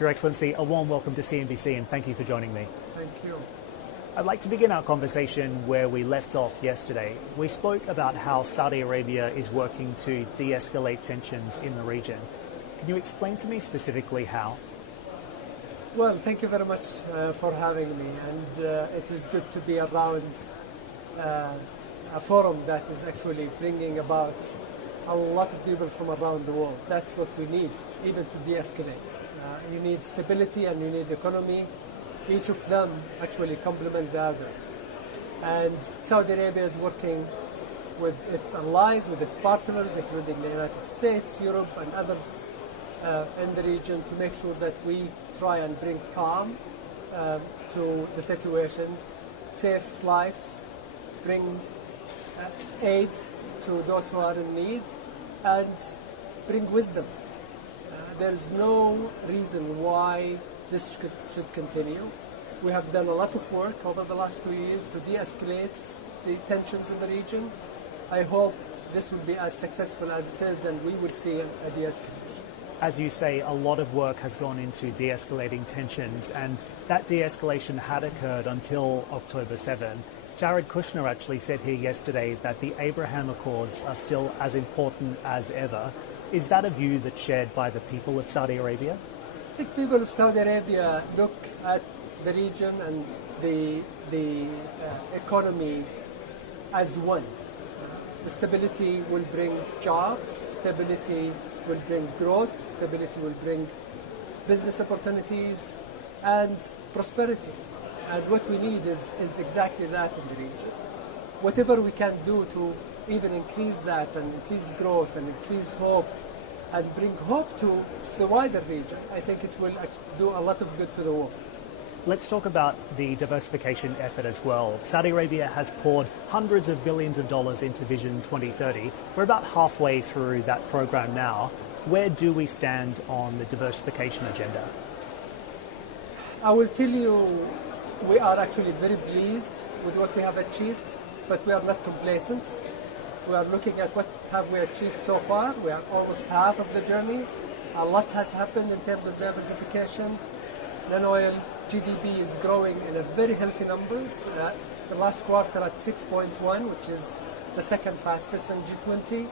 Your Excellency, a warm welcome to CNBC and thank you for joining me. Thank you. I'd like to begin our conversation where we left off yesterday. We spoke about how Saudi Arabia is working to de-escalate tensions in the region. Can you explain to me specifically how? Well, thank you very much for having me, and it is good to be around a forum that is actually bringing about a lot of people from around the world. That's what we need, even to de-escalate. You need stability and you need economy. Each of them actually complement the other. And Saudi Arabia is working with its allies, with its partners, including the United States, Europe, and others in the region to make sure that we try and bring calm to the situation, save lives, bring aid to those who are in need, and bring wisdom. There's no reason why this should continue. We have done a lot of work over the last 2 years to de-escalate the tensions in the region. I hope this will be as successful as it is and we will see a de-escalation. As you say, a lot of work has gone into de-escalating tensions, and that de-escalation had occurred until October 7. Jared Kushner actually said here yesterday that the Abraham Accords are still as important as ever. Is that a view that's shared by the people of Saudi Arabia? I think people of Saudi Arabia look at the region and the economy as one. The stability will bring jobs, stability will bring growth, stability will bring business opportunities and prosperity. And what we need is exactly that in the region. Whatever we can do to even increase that and increase growth and increase hope and bring hope to the wider region, I think it will do a lot of good to the world. Let's talk about the diversification effort as well. Saudi Arabia has poured hundreds of billions of dollars into Vision 2030. We're about halfway through that program now. Where do we stand on the diversification agenda? I will tell you, we are actually very pleased with what we have achieved, but we are not complacent. We are looking at what have we achieved so far. We are almost half of the journey. A lot has happened in terms of diversification. Non-oil GDP is growing in a very healthy numbers. The last quarter at 6.1, which is the second fastest in G20.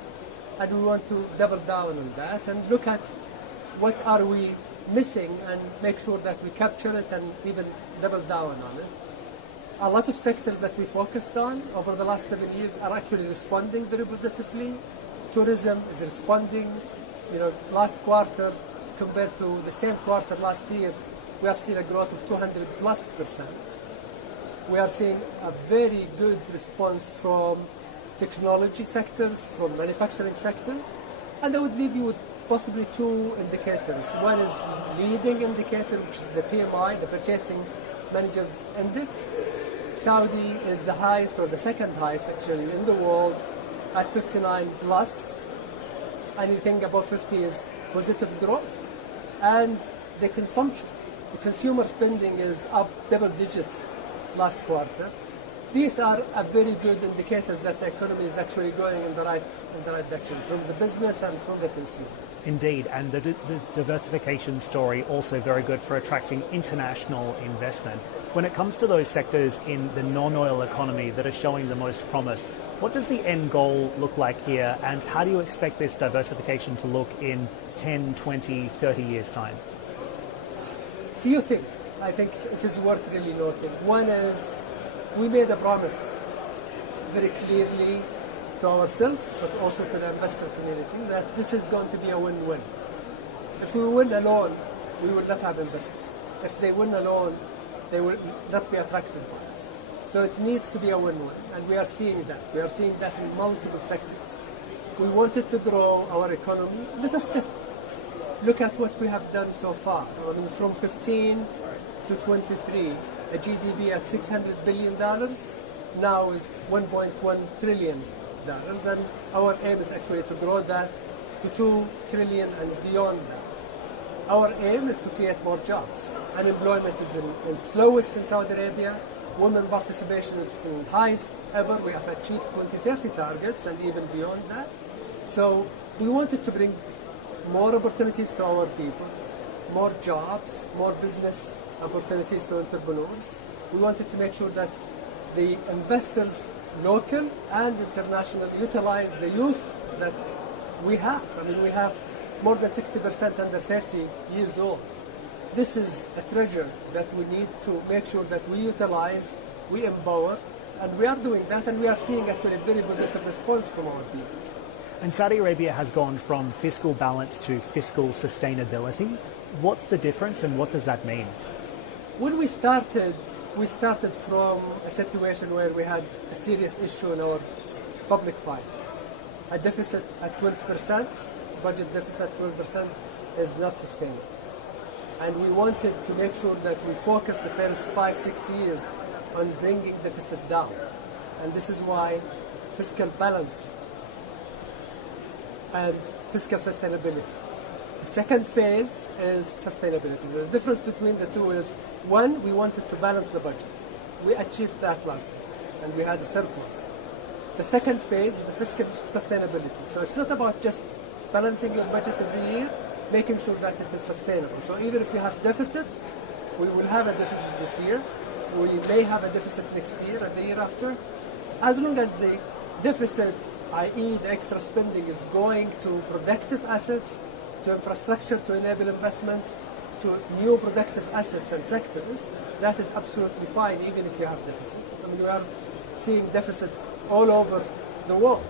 And we want to double down on that and look at what are we missing and make sure that we capture it and even double down on it. A lot of sectors that we focused on over the last 7 years are actually responding very positively. Tourism is responding. Last quarter compared to the same quarter last year, we have seen a growth of 200+%. We are seeing a very good response from technology sectors, from manufacturing sectors. And I would leave you with possibly two indicators. One is leading indicator, which is the PMI, the Purchasing Managers Index. Saudi is the highest, or the second highest actually, in the world at 59+. Anything above 50 is positive growth. And the consumption, the consumer spending is up double digits last quarter. These are a very good indicators that the economy is actually going in the right direction from the business and from the consumers. Indeed, and the diversification story also very good for attracting international investment. When it comes to those sectors in the non-oil economy that are showing the most promise, what does the end goal look like here, and how do you expect this diversification to look in 10, 20, 30 years' time? Few things I think it is worth really noting. One is we made a promise very clearly to ourselves, but also to the investor community, that this is going to be a win-win. If we win alone, we will not have investors. If they win alone, they will not be attracted by us. So it needs to be a win-win, and we are seeing that. We are seeing that in multiple sectors. We wanted to grow our economy. Let us just look at what we have done so far. I mean, from 15 to 23, a GDP at $600 billion now is $1.1 trillion. And our aim is actually to grow that to $2 trillion and beyond that. Our aim is to create more jobs. Unemployment is in slowest in Saudi Arabia. Women participation is in highest ever. We have achieved 2030 targets and even beyond that. So we wanted to bring more opportunities to our people, more jobs, more business opportunities to entrepreneurs. We wanted to make sure that the investors, local and international, utilize the youth that we have. I mean, we have more than 60% under 30 years old. This is a treasure that we need to make sure that we utilize, we empower, and we are doing that, and we are seeing actually a very positive response from our people. And Saudi Arabia has gone from fiscal balance to fiscal sustainability. What's the difference and what does that mean? When we started from a situation where we had a serious issue in our public finance. A deficit at 12%, budget deficit at 12% is not sustainable. And we wanted to make sure that we focus the first 5-6 years on bringing deficit down. And this is why fiscal balance and fiscal sustainability. The second phase is sustainability. The difference between the two is, one, we wanted to balance the budget. We achieved that last year, and we had a surplus. The second phase is the fiscal sustainability. So it's not about just balancing your budget every year, making sure that it is sustainable. So even if you have deficit, we will have a deficit this year. We may have a deficit next year or the year after. As long as the deficit, i.e. the extra spending, is going to productive assets, to infrastructure to enable investments, to new productive assets and sectors, that is absolutely fine, even if you have deficit. I mean, we are seeing deficit all over the world.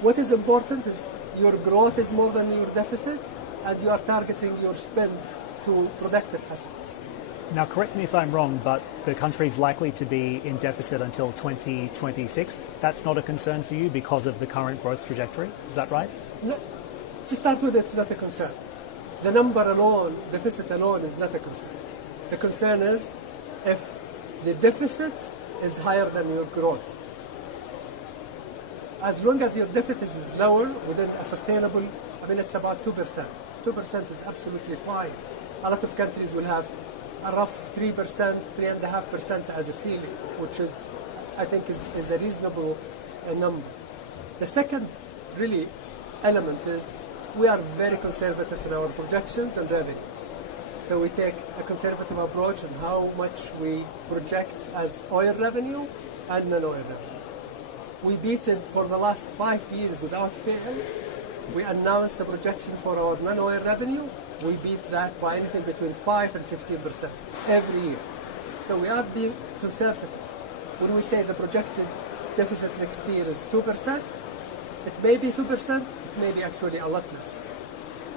What is important is your growth is more than your deficit, and you are targeting your spend to productive assets. Now, correct me if I'm wrong, but the country is likely to be in deficit until 2026. That's not a concern for you because of the current growth trajectory? Is that right? No. To start with, it's not a concern. The number alone, deficit alone, is not a concern. The concern is if the deficit is higher than your growth. As long as your deficit is lower within a sustainable, I mean, it's about 2%. 2% is absolutely fine. A lot of countries will have a rough 3%, 3.5% as a ceiling, which is, I think, is a reasonable number. The second really element is we are very conservative in our projections and revenues. So we take a conservative approach on how much we project as oil revenue and non-oil revenue. We beat it for the last 5 years without fail. We announced a projection for our non-oil revenue. We beat that by anything between 5 and 15% every year. So we are being conservative. When we say the projected deficit next year is 2%, it may be 2%, it may be actually a lot less.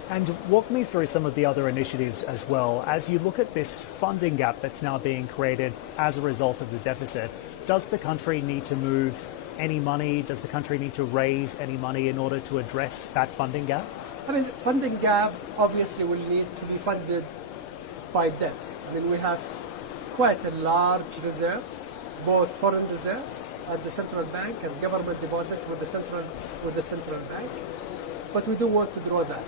And walk me through some of the other initiatives as well. As you look at this funding gap that's now being created as a result of the deficit, does the country need to move any money? Does the country need to raise any money in order to address that funding gap? I mean, funding gap obviously will need to be funded by debt. I mean, we have quite a large reserves, both foreign reserves at the central bank and government deposit with the central bank. But we do want to grow that.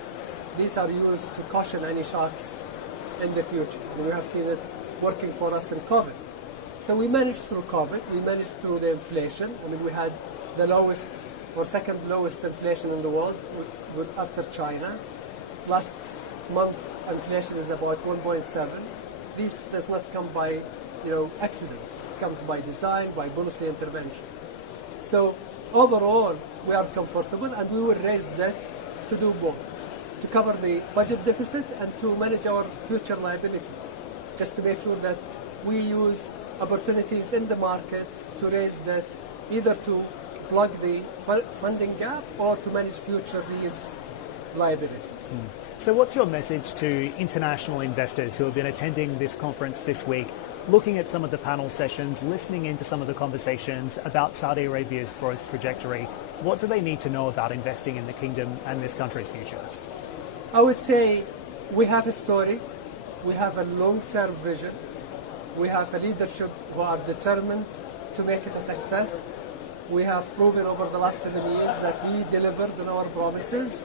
These are used to cushion any shocks in the future. And we have seen it working for us in COVID. So we managed through COVID, we managed through the inflation. I mean, we had the lowest or second lowest inflation in the world after China. Last month, inflation is about 1.7. This does not come by, accident. It comes by design, by policy intervention. So overall, we are comfortable, and we will raise debt to do both, to cover the budget deficit and to manage our future liabilities, just to make sure that we use opportunities in the market to raise debt, either to plug the funding gap or to manage future years' liabilities. So what's your message to international investors who have been attending this conference this week, looking at some of the panel sessions, listening into some of the conversations about Saudi Arabia's growth trajectory? What do they need to know about investing in the kingdom and this country's future? I would say we have a story, we have a long-term vision, we have a leadership who are determined to make it a success. We have proven over the last 7 years that we delivered on our promises.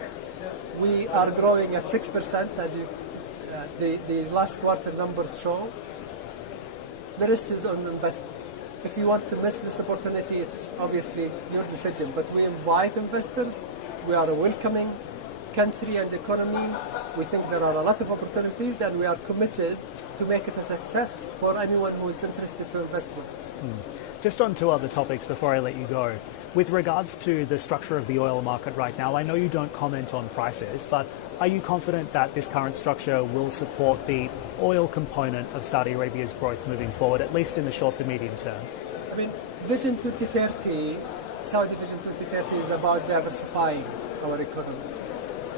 We are growing at 6%, as the last quarter numbers show. The rest is on investors. If you want to miss this opportunity, it's obviously your decision. But we invite investors. We are a welcoming country and economy. We think there are a lot of opportunities, and we are committed to make it a success for anyone who is interested to invest with us. Just on two other topics before I let you go. With regards to the structure of the oil market right now, I know you don't comment on prices, but are you confident that this current structure will support the oil component of Saudi Arabia's growth moving forward, at least in the short to medium term? I mean, Vision 2030, Saudi Vision 2030 is about diversifying our economy,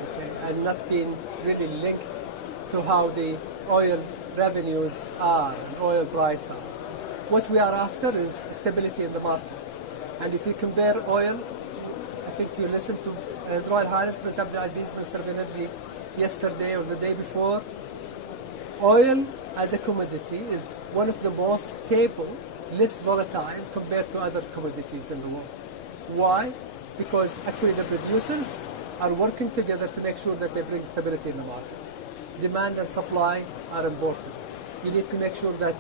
okay, and not being really linked to how the oil revenues are and oil price are. What we are after is stability in the market. And if you compare oil, I think you listened to His Royal Highness Prince Abdul Aziz, Minister of Energy, yesterday or the day before. Oil as a commodity is one of the most stable, less volatile compared to other commodities in the world. Why? Because actually the producers are working together to make sure that they bring stability in the market. Demand and supply are important. You need to make sure that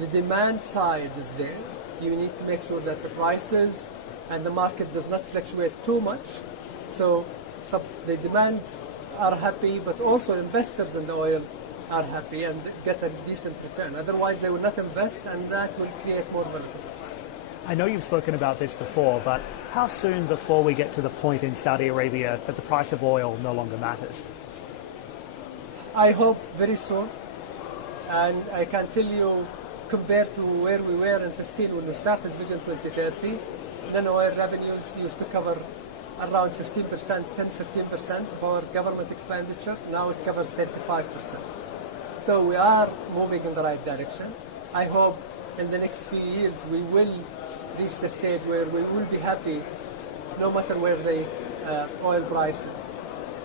the demand side is there. You need to make sure that the prices and the market does not fluctuate too much. So the demand are happy, but also investors in the oil are happy and get a decent return. Otherwise, they will not invest, and that will create more volatility. I know you've spoken about this before, but how soon before we get to the point in Saudi Arabia that the price of oil no longer matters? I hope very soon. And I can tell you, compared to where we were in 2015 when we started Vision 2030, non-oil revenues used to cover around 15%, 10-15% of our government expenditure. Now it covers 35%. So we are moving in the right direction. I hope in the next few years we will reach the stage where we will be happy no matter where the oil price is.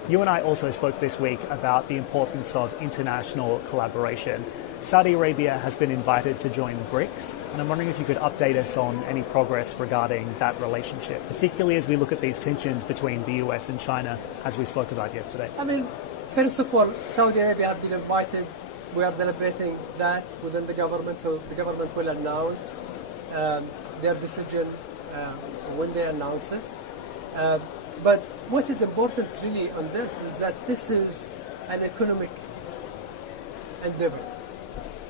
You and I also spoke this week about the importance of international collaboration. Saudi Arabia has been invited to join BRICS, and I'm wondering if you could update us on any progress regarding that relationship, particularly as we look at these tensions between the US and China, as we spoke about yesterday. I mean, first of all, Saudi Arabia have been invited. We are deliberating that within the government, so the government will announce their decision when they announce it. But what is important really on this is that this is an economic endeavor.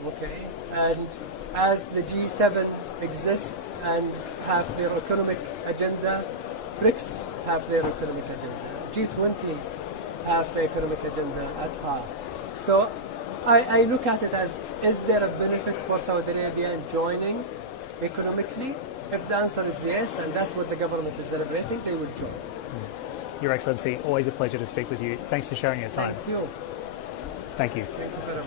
Okay, and as the G7 exists and have their economic agenda, BRICS have their economic agenda, G20 have the economic agenda at heart. So I look at it as, is there a benefit for Saudi Arabia in joining economically? If the answer is yes, and that's what the government is deliberating, they will join. Your Excellency, always a pleasure to speak with you. Thanks for sharing your time. Thank you. Thank you. Thank you very much.